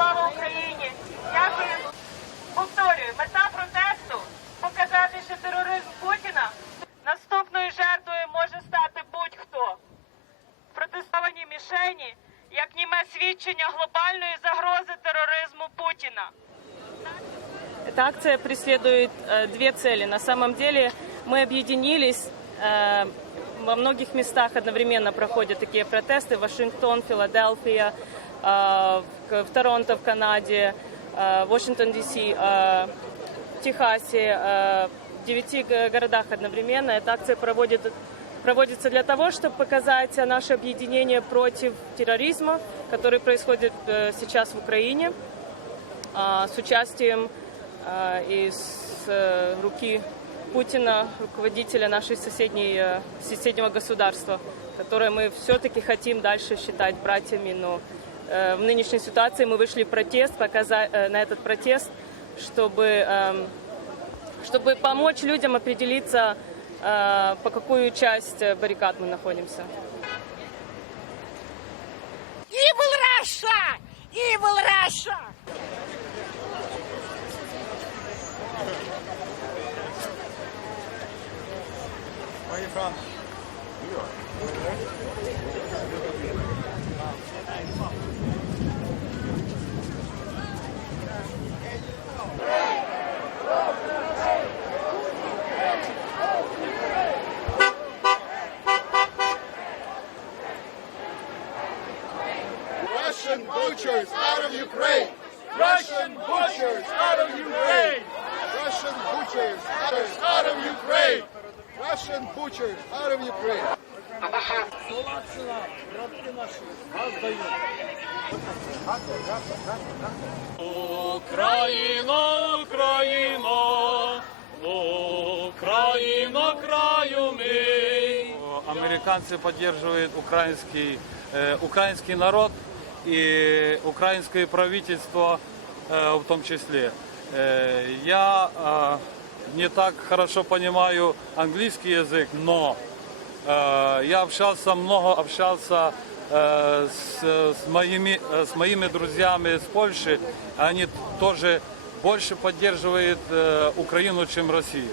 Слава Україні! Дякую. Повторюю, мета протесту показати, що тероризм Путіна наступною жертвою може стати будь-хто. Протестовані мішені як німе свідчення глобальної загрози тероризму Путіна. Эта акция преследует две цели. На самом деле мы объединились е, э, во многих местах одновременно проходят такие протесты. Вашингтон, Филадельфия, э, в в Торонто в Канаде, э, Вашингтон, Ди-Си, э, в Техасе, э, в девяти г- городах одновременно. Эта акция проводит, проводится для того, чтобы показать э, наше объединение против терроризма, который происходит э, сейчас в Украине а, с участием а, из э, руки Путина, руководителя нашей соседней, э, соседнего государства, которое мы все-таки хотим дальше считать братьями, но э, в нынешней ситуации мы вышли протест, показать, э, на этот протест, чтобы, эм, чтобы помочь людям определиться, по какую часть баррикад мы находимся. Evil Russia! Evil Russia! Russian butchers out of Ukraine! Russian butchers out of Ukraine! Russian butchers out of Ukraine! Russian butchers out of Ukraine! Україно, Україно, Україно, краю мій. Американцы поддерживают украинский, э, украинский народ и украинское правительство э, в том числе. Э, я э, не так хорошо понимаю английский язык, но Э, Я общался, много общался э, с, с моими, э, с моими друзьями с Польши. Они тоже больше поддерживают э, Украину, чем Россию.